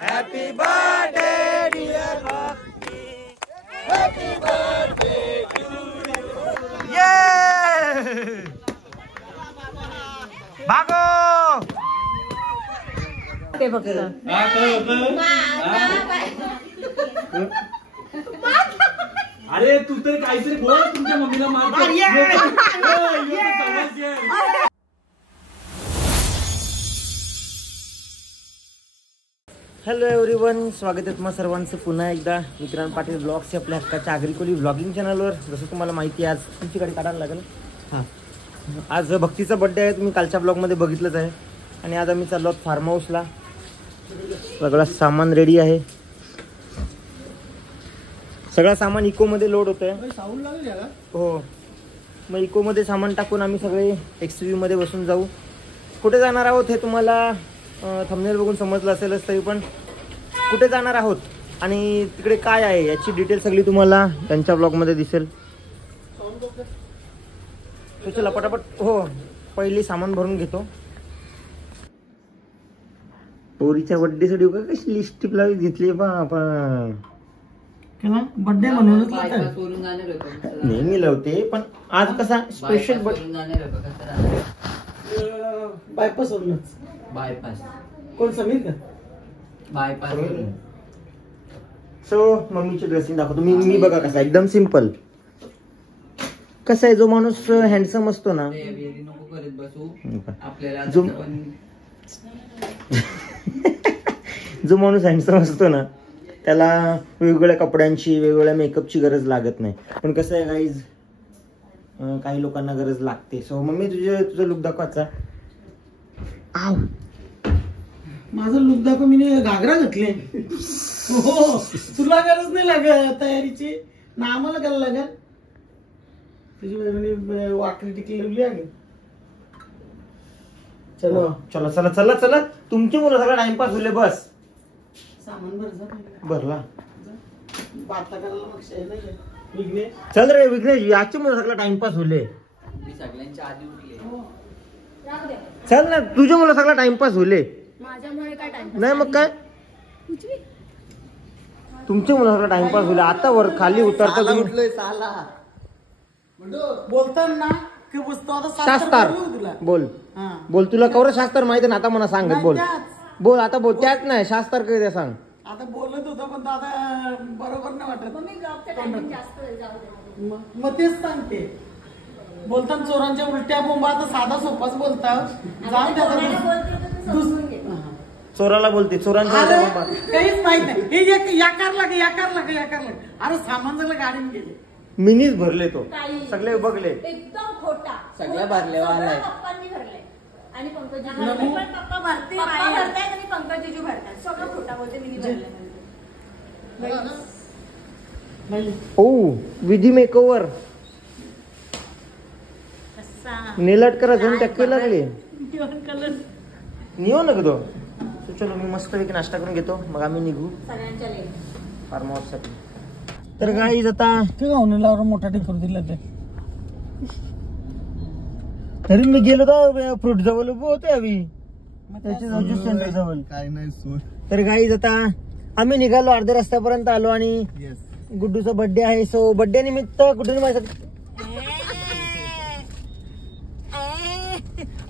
Happy birthday dear Bhakti, happy birthday to you. भागो ते फक्त अरे तू तर काहीतरी बोल तुमच्या मम्मीला मार। हॅलो एव्हरीवन, स्वागत आहे तुम्हा सर्वांचं पुन्हा एकदा विक्रांत पाटील ब्लॉग्स आपल्या हक्काच्या आगरीकोली ब्लॉगिंग चॅनलवर। जसं तुम्हाला माहिती आहे आज तुमची गाडी काढायला लागेल। हां, आज भक्तीचा बड्डे आहे, तुम्ही कालच्या ब्लॉगमध्ये बघितलंच आहे। आणि आज आम्ही चाललो आहोत फार्म हाऊसला। सगळं सामान रेडी आहे, सगळं सामान इकोमध्ये लोड होतं आहे। हो, मग इकोमध्ये सामान टाकून आम्ही सगळे XUV-मध्ये बसून जाऊ। कुठे जाणार आहोत हे तुम्हाला थंबनेल बघून समजलं असेलच, तरी पण कुठे जाणार आहोत आणि तिकडे काय आहे याची डिटेल सगळी तुम्हाला त्यांच्या ब्लॉगमध्ये दिसेल। तो चला पटापट, हो पहिली सामान भरून घेतो। पोरीच्या बड्डेसाठी कशी लिस्टिप लावी घेतली बाबा, बर्थडे म्हणून नेहमी लावते पण आज कसा स्पेशल बायपास बायपास कोण समीर का बायपास। सो मम्मीची ड्रेसिंग दाखवतो मी बघा कसा एकदम सिंपल कसा आहे। जो माणूस हँडसम असतो ना, नको करत बसू आपल्याला जो माणूस हँडसम असतो ना त्याला वेगवेगळ्या कपड्यांची वेगवेगळ्या मेकअपची गरज लागत नाही। पण कसं आहे गाईज, काही लोकांना गरज लागते। सो मम्मी तुझं लुक दाखवायचा। आव माझं लुक दाखव, मी घागरा घातले। हो, तुला गरज नाही लागत तयारीची ना, आम्हाला करायला लागत। तुझी बहिणी वाकडी टिकली लावली आहे। चलो चला चला चला चला, तुमची मुलं सगळं टाइमपास होले। बस सामान भर जा, भरला बाता करायला मग नाही विघ्ने। चल रे विघ्नेश, याची मुलं सगळं टाइमपास होले। सगळ्यांच्या आधी उठले। चल ना, तुझे मुलं सगळं टाइमपास होले। माझ्यामुळे काय टाइम नाही मग काय, तुमचे मुलं सगळं टाइमपास होले। आता वर खाली उतरता तुम्ही बोलताना की पुस्तक आता शास्त्र तुला बोल बोल, तुला कवर शास्त्र माहिती ना, आता मला सांगत बोल बोल, आता बोल त्यात नाही शास्त्र काय ते सांग। आता बोलत होता पण आता बरोबर नाही वाटत। मग तेच सांगते, बोलताना चोरांच्या उलट्या बोंबा आता साधा सोपाच बोलता। जाऊन चोराला बोलते चोरांच्या काहीच माहित नाही। हे याकार लागे याकार लागे याकार लागे, अरे सामान जर गाडीने गेले मिनीच भरले, तो सगळे बघले एकदम खोटा सगळ्या भरले वाला पप्पांनी भरले आणि पंकजीजी पप्पा भरतायत आणि पंकजीजी भरतात। सगळं खोटा बोलते, मी भरले। ओ विधी मेकओव्हर नेलट करा जाऊन टक्के लागले नियो ना तो। चलो मी मस्त पैकी नाश्ता करून घेतो, मग आम्ही निघू सगळ्यांच्या लेट फार्म हाऊस साठी। तर गाईज आता गावनेला मोठा टिकून दिला ते, तरी मी गेलो तर फ्रूट जवळ होते अवी ज्यूस सेंटर जवळ काय नाही। तर गाईज आता आम्ही निघालो, अर्ध्या रस्त्यापर्यंत आलो आणि गुड्डूचा बर्थडे आहे। सो बर्थडे निमित्त कुठे माझ्या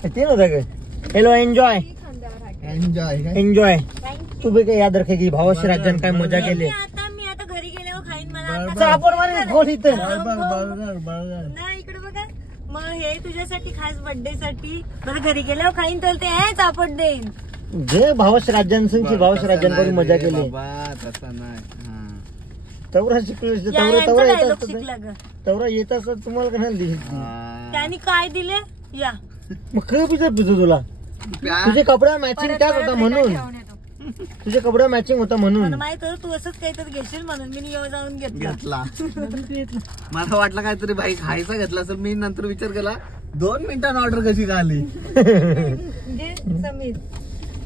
ते नव्हतं काय। Hello enjoy enjoy. तू बी काय याद रखेगी भावाशी राज्यान काय मजा केली। आता मी आता घरी गेल्यावर खाईन। मला आपण कोण इथं नाही इकडे बघा, मग हे तुझ्यासाठी खास बर्थडे साठी मला घरी गेल्यावर खाईन, तर ते चापट देईन। जे भावाशी राज्यांची भावाशी राज्यांकडून मजा केली तसा नाही। तवरा शिकलो तवरा येत असत तुम्हाला काय त्यांनी काय दिले या मग काय पिझ्झा तुला तुझे कपडे मॅचिंग त्याच होता म्हणून, तुझे कपडे मॅचिंग होता म्हणून माहित होतं तू असंच काहीतरी घेशील म्हणून मी जाऊन घेतला। मला वाटलं काहीतरी भाई खायचा घेतला असेल, मी नंतर विचार केला 2 मिनिटांनी ऑर्डर कशी झाली। समीर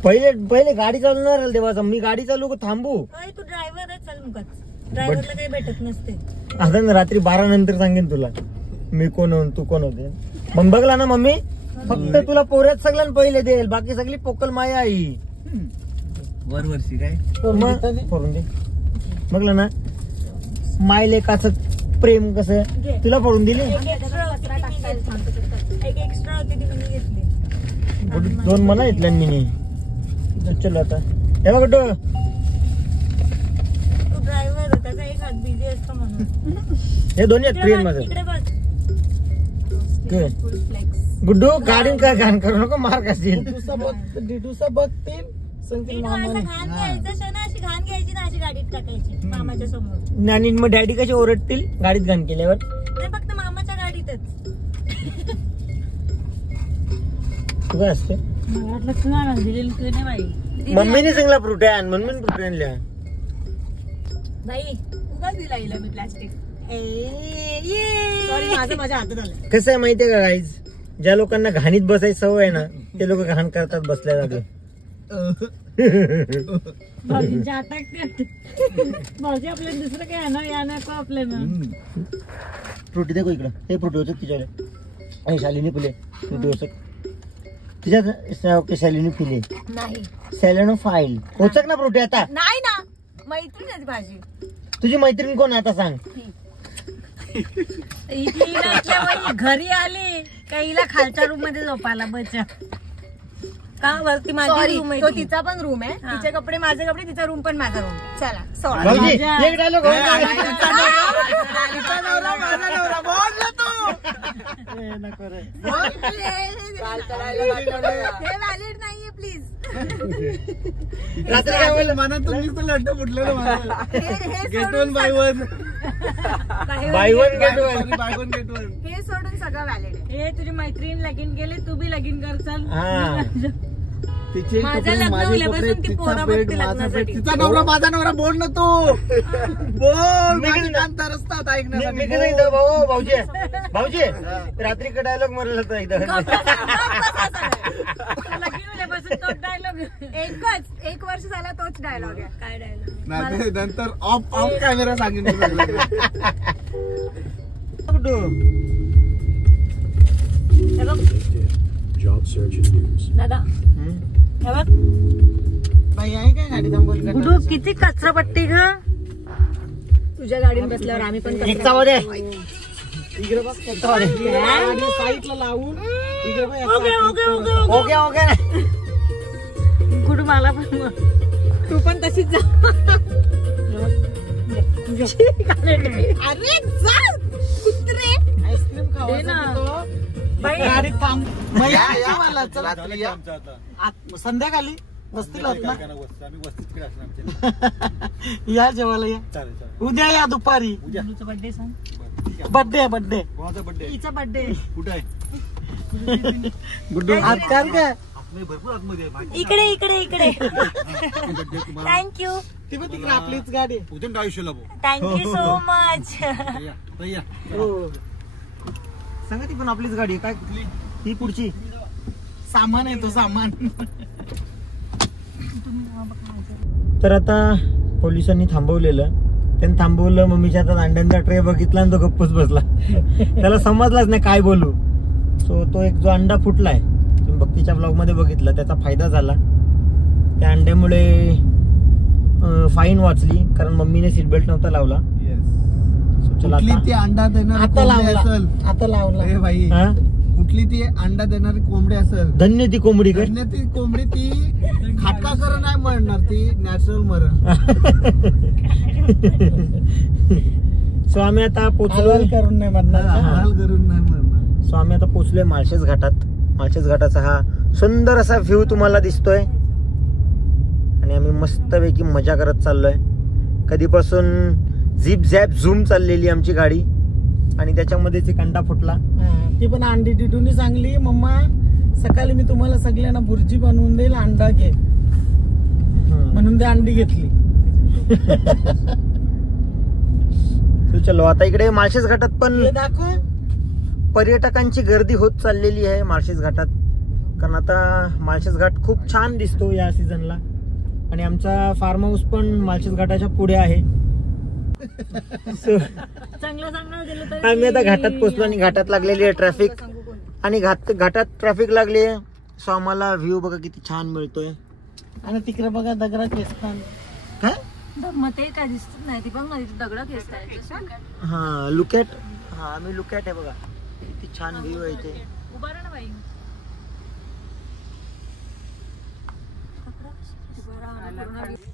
पहिले गाडी चालवणार देवाचा, मी गाडी चालू थांबू। तू ड्रायव्हर आहे, चल मुकाच ड्रायव्हरला काही भेटत नसते। आता रात्री 12 नंतर सांगेन तुला मी कोण तू कोण होते। मग बघला ना मम्मी, फक्त तुला पोऱ्यात सगळ्यांना पहिले देईल, बाकी सगळी पोकल माया आई। वरवर्षी काय मग फोडून दे. बघलं ना माय लेकाचं प्रेम कसं तुला फोडून दिली. एक एक्स्ट्रा होती ती मी घेतली. 2 मला घेतल्या मिनी. चल आता हे बघ तू ड्रायव्हर त्याचा एक हात बिझी असतो म्हणून. हे दोन्ही आहेत प्रेम माझं. इकडे बघ. काय? फुल फ्लेक्स. गुड्डू गाडीन काय घाण करू नको मार खाशील. डिटूसा बघतील सांगतील असं मामाने. घाण घ्यायचं क्षण अशी घाण घ्यायची ना अशी गाडीत टाकायची मामाच्या समोर. आणि मग डॅडी कसे ओरडतील गाडीत घाण केल्यावर. नाही फक्त मामाच्या गाडीतच. तू काय असते मला वाटलं तुम्हाला दिलेली तू नाही बाई. मम्मीने सांगला फ्रुट आहे मम्मीने फ्रुट आणल्या. बाई उगाच दिला हिला मी प्लास्टिक. सॉरी माझ्या हातात आलं. कसं आहे माहितीये का गाईज, ज्या लोकांना घाणीत बसायची सवय आहे ना ते लोक घाण करतात बसल्या जागी. भाऊजींच्या हातात भाऊजी आपल्याला दुसरं काय आणा या नको आपल्याला. फ्रुटी देखो इकडं. हे फ्रुटी होतं तिच्याकडे. आणि शालिनी फुले फ्रुटी होतं तिच्यात. शालिनी फुले नाही सॅलेनो फाईल होचक ना फ्रुटी. आता नाही ना मैत्रीण भाजी. तुझी मैत्रीण कोण आता सांग. घरी आली का हिला खालच्या रूम मध्ये झोपायला बचा का वरती माझी रूम आहे. तो तिचा पण रूम आहे. तिचे कपडे माझे कपडे तिचा रूम पण माझा रूम. चला भाऊजी, एक डायलॉग हे व्हॅलिड नाहीये प्लीज. रात्री काय बोललं मनात तुम्ही तर लड्डू फुटलेलं माझं. हे get one by one. By one get one. By one get one. हे सोडून सगळं व्हॅलिड आहे. हे तुझी मैत्रीण लगीन केली तू बी लगीन करचाल. हा. तिचे माझं कपडे, लग्न माझे होल्यापासून कपडे, ती तिचा पोरं बेड, बघते माझा लग्नासाठी. बेड. तिचा नवरा माझा नवरा बोल ना तू. बोल माझी कान तरसतात मी ऐकण्यासाठी. कसं एकदा भाऊजी भाऊजी रात्री का डायलॉग मारला होता एकदा. लगीन होल्यापासून तोच डायलॉग. एक वर्ष झाला तोच डायलॉग आहे. काय डायलॉग. नाही, नंतर ऑफ ऑफ कॅमेरा सांगितलं. दादा हे बघ बाई आहे काय गाडी थांबवली का? गुडू किती कचरा पट्टी ग. तुझ्या गाडीत बसल्यावर आम्ही पण रिक्षामध्ये इकडे बघ गाडी साईडला लावून इकडे बघ okay okay okay okay okay ना. गुडू मला पण मग. तू पण तशीच जा. अरे जा कुत्रे. आईस्क्रीम दे ना. खावा बाई गाडी थांब. मग या या मला चला या. संध्याकाळी बसतील आत ना. आम्ही वस्तीत असणार. या जेवायला या. चालेल चालेल. उद्या या दुपारी. गुडूचा बर्थडे सांग. बर्थडे बर्थडे कोणाचा बर्थडे हिचा बर्थडे कुठे आहे. गुड्डू हात काढ काय आतमध्ये भरपूर आतमध्ये आहे. इकडे इकडे इकडे. बर्थडे तुम्हाला थँक्यू ती पण तिकडे आपलीच गाडी आहे. उद्या आयुष्याला भाऊ. Thank you so much. या, तर या. हो सांगा ती पण आपलीच गाडी आहे काय कुठली ही पुढची. सामान आहे तो सामान. तर आता पोलिसांनी थांबवलेलं. त्यांनी थांबवलं. मम्मीच्या हातात अंड्यांचा ट्रे बघितला आणि तो गप्पच बसला. त्याला समजलाच नाही काय बोलू. सो तो एक जो अंडा फुटलाय तुम्ही भक्तीच्या ब्लॉग मध्ये बघितला त्याचा फायदा झाला. त्या अंड्यामुळे फाईन वाचली कारण मम्मीने सीट बेल्ट नव्हता लावला. So चला कुठली आता. ती अंडा देणार आता लावला आता लावला. ए भाई हा? कुठली ती अंडा देणारी कोंबडी असेल. धन्य ती कोंबडी कर. धन्य ती कोंबडी ती खाटका करून नाही मरणार ती नॅचरल मरण. सो आम्ही आता पोचलो. हाल करून नाही म्हणणार. हाल करून नाही मरणार. सो आम्ही आता पोचलोय माळशेज घाटात. माळशेज घाटाचा हा सुंदर असा व्ह्यू तुम्हाला दिसतोय आणि आम्ही मस्तपैकी मजा करत चाललोय. कधीपासून झिप झॅप झूम चाललेली आमची गाडी आणि त्याच्यामध्येच एक अंडा फुटला. ती पण अंडी टिटूनी सांगली मम्मा सकाळी मी तुम्हाला सगळ्यांना भुर्जी बनवून देईल अंडा घे म्हणून ते अंडी घेतली. चलो आता इकडे माळशेज घाटात पण हे दाखव. पर्यटकांची गर्दी होत चाललेली आहे माळशेज घाटात. कारण आता माळशेज घाट खूप छान दिसतो या सीझनला आणि आमचा फार्म हाऊस पण माळशेज घाटाच्या पुढे आहे. So, चांगलं सांगणार गेलं तर आम्ही आता घाटात पोहोचलो आणि घाटात लागलेली आहे ट्रॅफिक आणि घाटात ट्रॅफिक लागली आहे. सो आम्हाला व्ह्यू बघा किती छान मिळतोय. आणि तिकडे बघा दगडा केसतान. काय मग ते काय दिसत नाही ती बघ ना दगड खेचताय. हा लुकॅट. हा आम्ही लुकॅट आहे बघा, किती छान व्ह्यू आहे ते. उभा राहा ना बाई.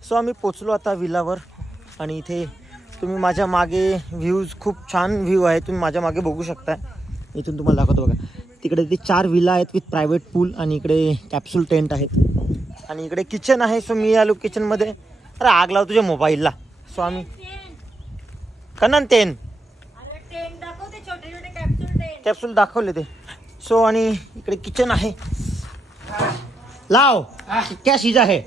सो आम्ही पोचलो आता विलावर आणि इथे तुम्ही माझ्या मागे व्ह्यूज, खूप छान व्ह्यू आहे, तुम्ही माझ्या मागे बघू शकता. इथून तुम्हाला दाखवतो बघा. तिकडे ते 4 विला आहेत विथ प्रायव्हेट पूल आणि इकडे कॅप्सूल टेंट आहेत आणि इकडे किचन आहे. सो मी आलो किचनमध्ये. अरे आग लाव तुझ्या मोबाईलला. सो आम्ही कनन टेन कॅप्सूल दाखवले ते. सो आणि इकडे किचन आहे. लाव क्या चीज आहे.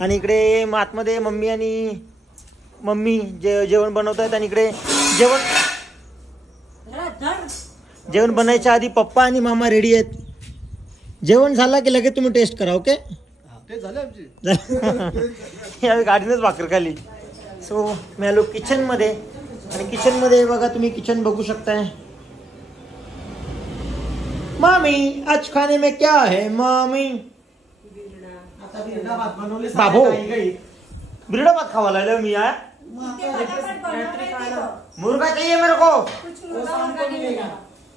आणि इकडे आतमध्ये मम्मी जेवण बनवत आहेत आणि इकडे जेवण बनायच्या आधी पप्पा आणि मामा रेडी आहेत. जेवण झालं की लगेच तुम्ही टेस्ट करा. ओके ते झाले आमची. यावेळी गाडीनच भाकर खाली. सो मी आलो किचनमध्ये आणि किचनमध्ये बघा तुम्ही किचन बघू शकताय. मामी आज खाने में क्या है मामी. आता बिरडा भात बनवले बाबो. काही. बिरडा भात खावा लागलो मी यार. मुर्गा चाहिए मेरे को.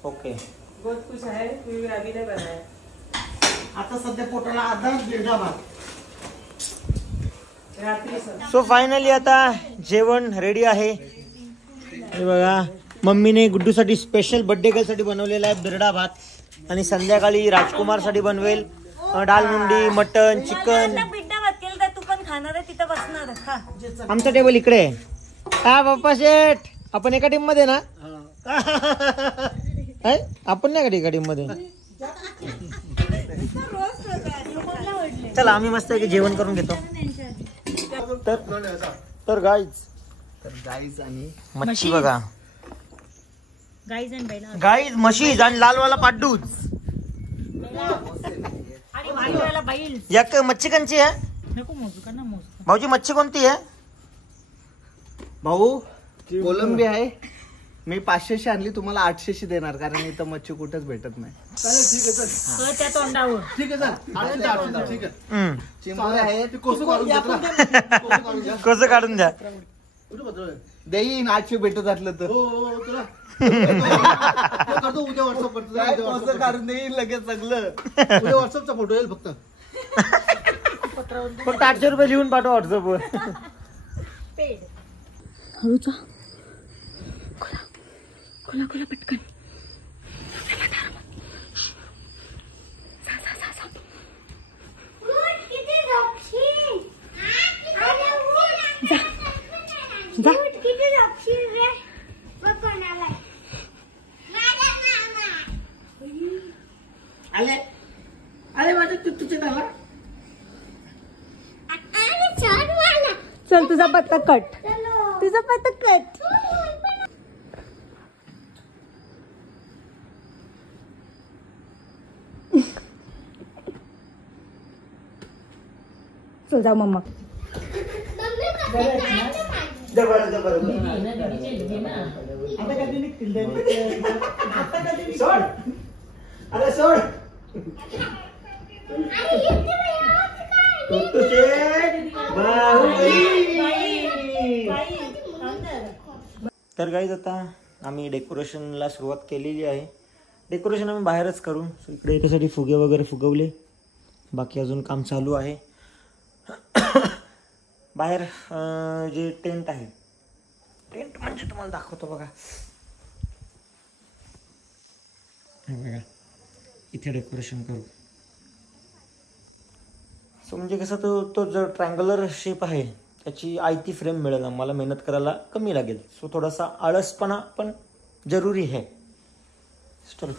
ओके आता सध्या पोटाला आधार बिरडा भात. सो फायनली आता जेवण रेडी आहे. हे बघा मम्मीने गुड्डूसाठी स्पेशल बर्थडे गर्लसाठी बनवलेला आहे बिरडा भात आणि संध्याकाळी राजकुमारसाठी बनवेल डाल मुंडी, मटन, चिकन. बिड्डा भात केलं तर तू पण खाणार आहे तिथं बसणार खा. आमचा टेबल इकडे आहे. हा बाप्पा शेठ, आपण एका टीम मध्ये ना. आपण नाही एका टीम मध्ये. चला आम्ही मस्त आहे जेवण करून घेतो. तर गाईज आणि मच्छी बघा. गाईज म्हशीज आणि लालवाला पाड्डूच. एक मच्छी कोणची आहे भाऊजी. मच्छी कोणती आहे भाऊ? कोलंबी आहे. मी 500शी आणली, तुम्हाला 800शी देणार कारण इथं मच्छी कुठेच भेटत नाही. चालेल ठीक आहे चल. त्या तोंडावर ठीक आहे चल. ठीक आहे. चिंबोरे आहेत. कसं काढून द्या. देईन 800 भेटत असलं तर. हो तुला करतो उद्या व्हॉट्सअप काय करतो. कसं काढून देईन लगेच सगळं. उद्या व्हॉट्सअपचा फोटो येईल फक्त. फक्त 800 रुपये लिहून पाठवा व्हॉट्सअपवर. खोला पटकन. अरे माझ्या तुझे झाला. चल तुझा पत्ता कट. तुझा पत्ता कट. चल जाऊ मम्मा. आता कधी निघतील आता कधी सोड. अरे सोड. तर गाईज आता आम्ही डेकोरेशनला सुरुवात केलेली आहे. डेकोरेशन आम्ही बाहेरच करू. इकडे याच्यासाठी फुगे वगैरे फुगवले. बाकी अजून काम चालू आहे. बाहेर जे टेंट आहे, टेंट म्हणजे तुम्हाला दाखवतो बघा. बघा इथे डेकोरेशन करू. सो म्हणजे कसं तो जो ट्रायंगुलर शेप आहे त्याची आयती फ्रेम मिळेल. आम्हाला मेहनत करायला कमी लागेल. सो थोडासा आळसपणा पण जरुरी आहे. चलो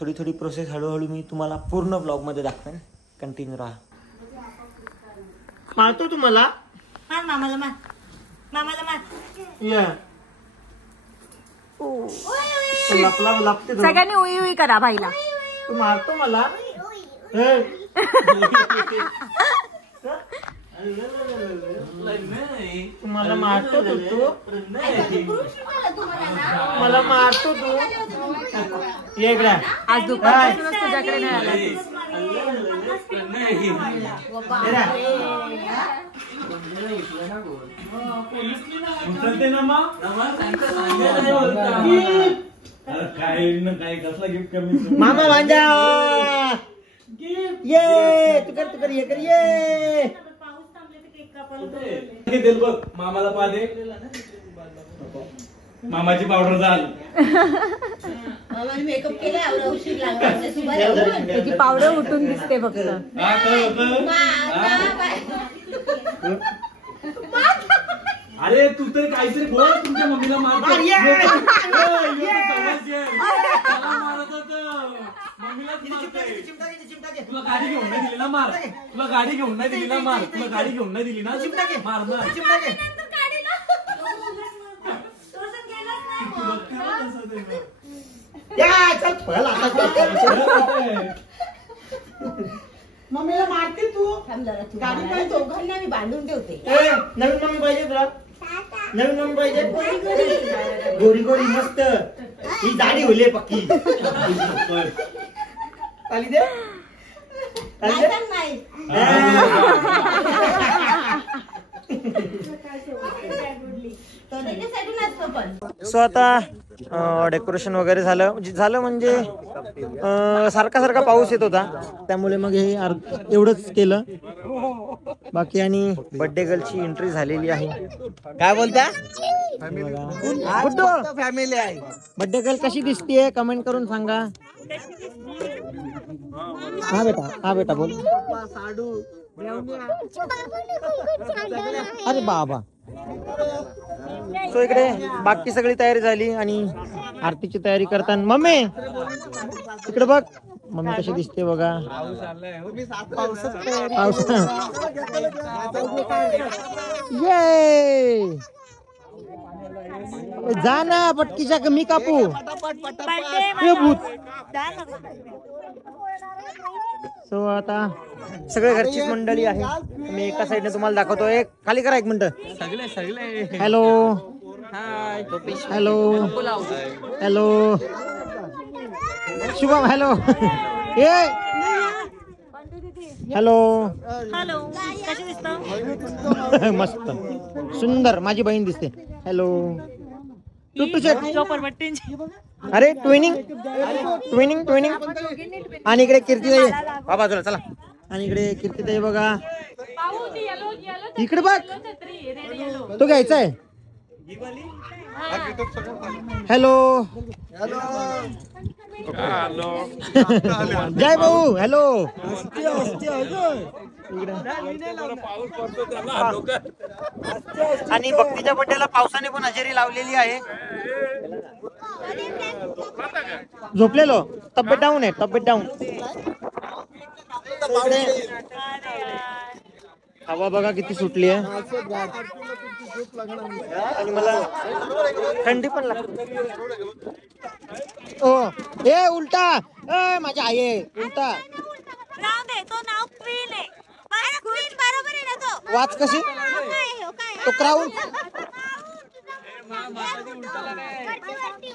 थोडी थोडी प्रोसेस हळूहळू मी तुम्हाला पूर्ण ब्लॉगमध्ये दाखवेन. कंटिन्यू राहा. मारतो तुम्हाला. मार मामाला मार. मामाला मार. या लागते सगळ्यांनी उई उई करा भाईला. तू मारतो मला. तुम्हाला मारतो तू. मला मारतो तू. ये इकडे. आज दुपारपासूनच तुझ्याकडे नाही आला. उचलते ना मग काय ना काय कसला गिफ्ट कमी मामा भांजा ये तू कर ये कर ये दिल बघ मामाला पा दे मामाची पावडर झाल मेकअप केला त्याची पावडर उठून दिसते फक्त. अरे तू तर काहीतरी बोल तुमच्या मम्मीला मारत तुला गाडी घेऊन नाही दिली ना मार तुला गाडी घेऊन नाही दिली ना मार तुला गाडी घेऊन नाही दिली ना मार मम्मीला मारते तू गाडी पण दोघांना मी बांधून ठेवते. नवीन मम्मी पाहिजे तुला नवीन मम्मी पाहिजे गोरी गोरी मस्त ही दाढी होली पक्की आली दे नाही सो आता डेकोरेशन वगैरे झालं म्हणजे सारखा सारखा पाऊस येत होता त्यामुळे मग हे एवढंच केलं बाकी. आणि बर्थडे गर्लची एंट्री झालेली आहे. काय बोलता फॅमिली आहे. बर्थडे गर्ल कशी दिसतीये कमेंट करून सांगा. हा बेटा बोल. अरे बाबा. सो इकडे बाकी सगळी तयारी झाली आणि आरतीची तयारी करताना मम्मी इकडे बघ मम्मी कशी दिसते बघा. ये जा ना पटकीच्या मी कापू सो आता सगळे घरचीच मंडळी आहे. मी एका साईडने तुम्हाला दाखवतोय. खाली करा एक मिनिट. सगळे hello hello hello Shubham hello ए हॅलो हॅलो कशी दिसत मस्त सुंदर माझी बहीण दिसते. हॅलो अरे ट्विनिंग ट्विनिंग ट्विनिंग. आणि इकडे कीर्तीताई बाबा तुला चला. आणि इकडे कीर्तीताई बघा इकडे बघ तो घ्यायचा आहे. हॅलो जय भाऊ हॅलो. आणि भक्तीच्या बड्डेला पावसाने पण हजेरी लावलेली आहे. झोपलेलो तब्येत डाऊन आहे तब्येत डाऊन. हवा बघा किती सुटली आहे आणि मला थंडी पण लागते. ओ ए उलटा ए माझ्या आई उलटा वाच कशी तो क्राऊन.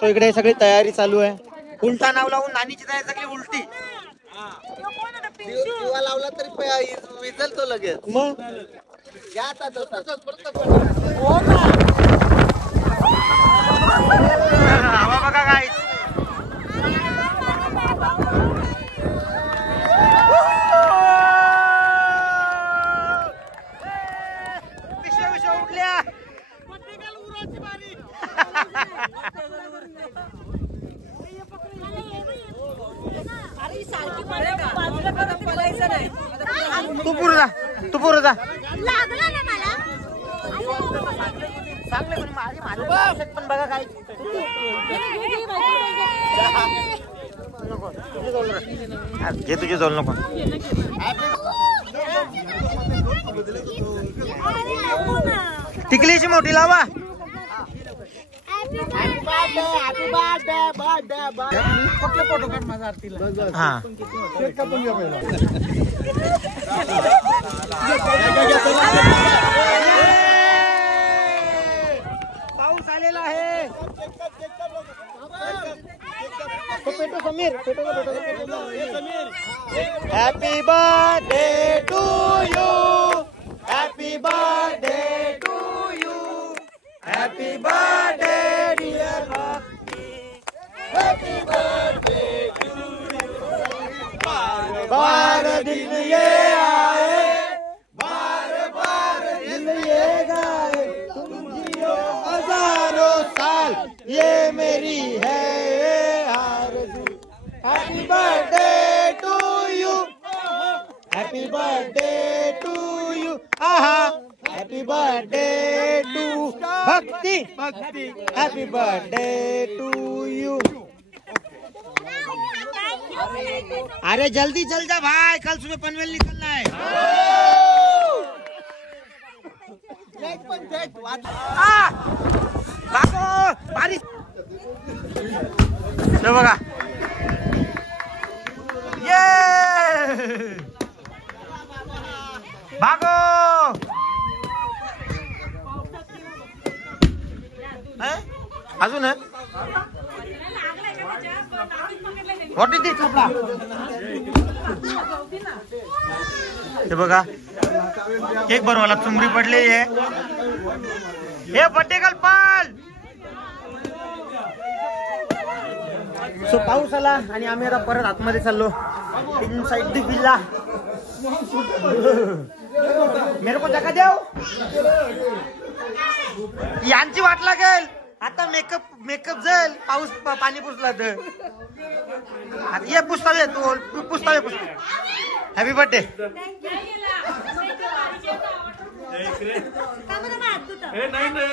तो इकडे सगळी तयारी चालू आहे. उलटा नाव लावून नानीची तयारी सगळी उलटी. दिवा लावला तरी विजल तो लगेच. मग हवा बघा काय पिशव्या उठल्या. तू पुरं जा लागला ना मला चांगले पण माझे पण बघा काय घे तुझे जवळ नको. टिकलीची मोठी लावा. फोटो काढ माझा आरतीला. हा पाऊस आलेला आहे. तो पेटो Sameer Sameer happy birthday to you happy birthday to you happy birthday dear Bhakti happy birthday to you बार दिन ये आए बार दिन ये गाए तुम जियो हजारों साल ये मेरी है आरज़ू happy birthday to you happy birthday to you आहा happy birthday to Bhakti happy birthday to you अरे जल्दी चल जा भाई कल सुबह पनवेल निकलना है बारिश बघा ये भागो अजून व्हॉट इज दिस कपडा हे बघा केक बनवायला चुमरी पडलेली आहे हे बड्डे गर्ल पाल सो पाऊस आला आणि आम्ही आता परत आतमध्ये चाललो इनसाइड द विला मेरे को जगा देव यांची वाट लागेल आता मेकअप जाईल पाऊस पाणी पुसला तर ये पुसतावे तू पुसतावे हॅपी बर्थडे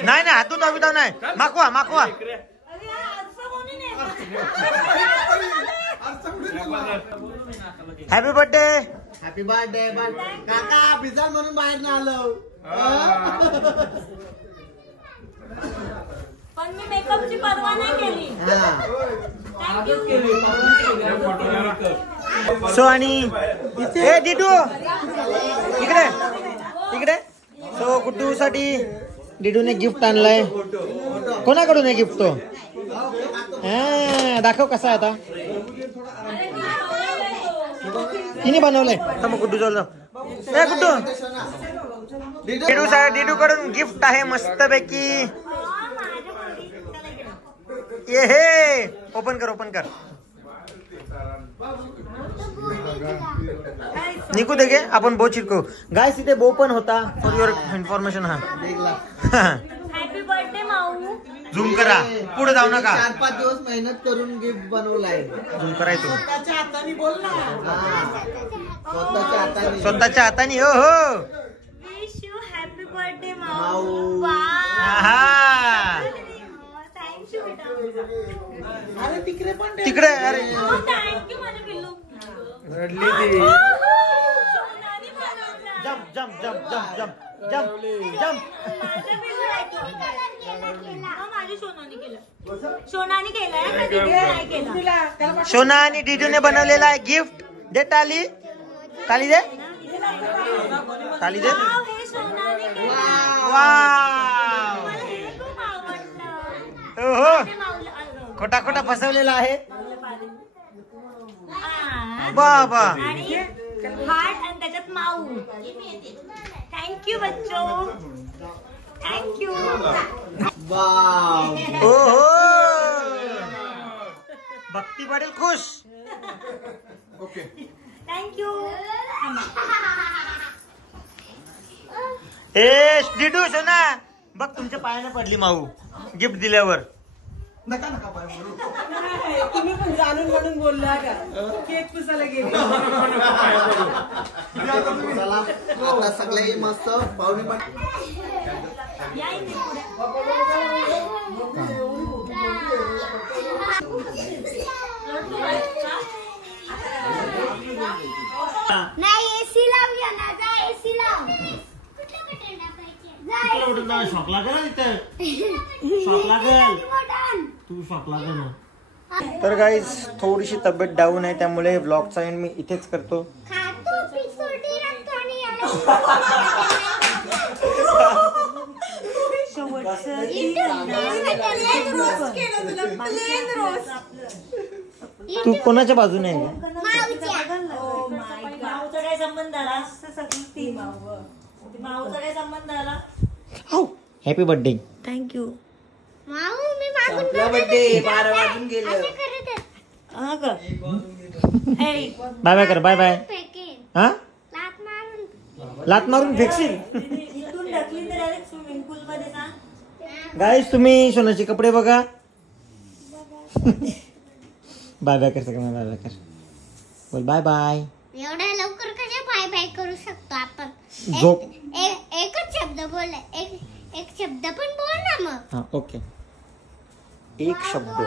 नाही नाही हातून दावी नाही माकवा माकवा हॅपी बर्थडे हॅपी बर्थडे काका पिझ्झा म्हणून बाहेर ना आलो पण मी मेकअपची पर्वा नाही केली सो आणि ए डिडू इकडे इकडे सो गुड्डू साठी डिडूने गिफ्ट आणलाय कोणाकडून आहे गिफ्ट तो दाखव कसा आहे आता तिने बनवलंय तर मग गुड्डू जवळ जाऊ ए गुड्डू डिडू कडून गिफ्ट आहे मस्त पैकी ये हे ओपन कर निकू देखे आपण बो चिरको गाइस इथे बो पण होता फॉर युअर इन्फॉर्मेशन हा हॅपी बर्थडे माऊ झूम करा पुढे जाऊ नका 4-5 दिवस मेहनत करून गिफ्ट बनवलाय झूम करायचो स्वतःच्या हाताने बोल ना स्वतःच्या हो हाताने हो विश यू हॅपी बर्थडे माऊ माऊ. आहा थँक्यू बेटा अरे तिकडे पण दे. तिकडे अरे थँक्यू माझे पिल्लू रडली ती सोनाली बनवला jump jump jump jump jump jump jump माझे पिल्लू माझी सोनाली केलं सोनाली केलंय का दीदीने नाही केलं तिला त्याला शोना आणि डिडूने बनवलेला आहे गिफ्ट दे टाली टाली दे टाली दे वाव, हे सोनाली केलं वाव मला हे खूप आवडलं ओहो ते माऊला अगं. खोटा खोटा फसवलेला आहे आ, बाबा आणि हार्ट आणि त्याच्यात माऊ थँक्यू बच्चो थँक्यू वाव ओहो भक्ती पाटील खुश थँक्यू ए डिडू सोना बघ तुमच्या पायाने पडली माऊ गिफ्ट दिल्यावर तुम्ही पण जाणून म्हणून बोलला का केक पुसायला गेली चला आता सगळे मस्त पाहुणे पण या इथे पुढे. नाही एसी लावूया ना जा एसी लाव शॉक लागेल शॉक लागेल तू शॉक लागेल ना तर गाईज थोडीशी तब्येत डाऊन आहे त्यामुळे व्लॉगचा एंड मी इथेच करतो खातो पिसोटी रखतो आणि तू कोणाच्या बाजूने आहे का? माऊचा काय संबंध आला माऊचा काय संबंध आला हॅपी बर्थडे. थँक्यू. माऊ मी मागून बर्थडे 12 वाजून गेले. असं करत आहे. हा का बाय बाय कर. Bye bye. फेकेन. हा लाथ मारून. लात मारून फेकशील. इथून ढकली तर डायरेक्ट स्विमिंग पूल मध्ये सांग. गाईस तुम्ही सोनाचे कपडे बघा. बाय बाय कर सगळ्यांना. बाय बाय कर. बोल बाय बाय. एवढ्या लवकर कशा बाय बाय करू शकतो आपण? झोप. एकच शब्द बोल. एक शब्द पण बोल ना मग. हा ओके. एक शब्द.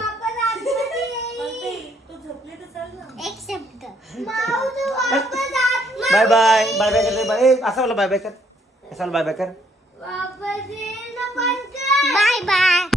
तू झोपले तर चाल ना. एक शब्द. माऊ तू वापस आत. Bye bye. बाय बाय कर. बाय असा मला बाय बाय कर. असा बाय बाय कर. वापस ये ना पण कर. Bye bye.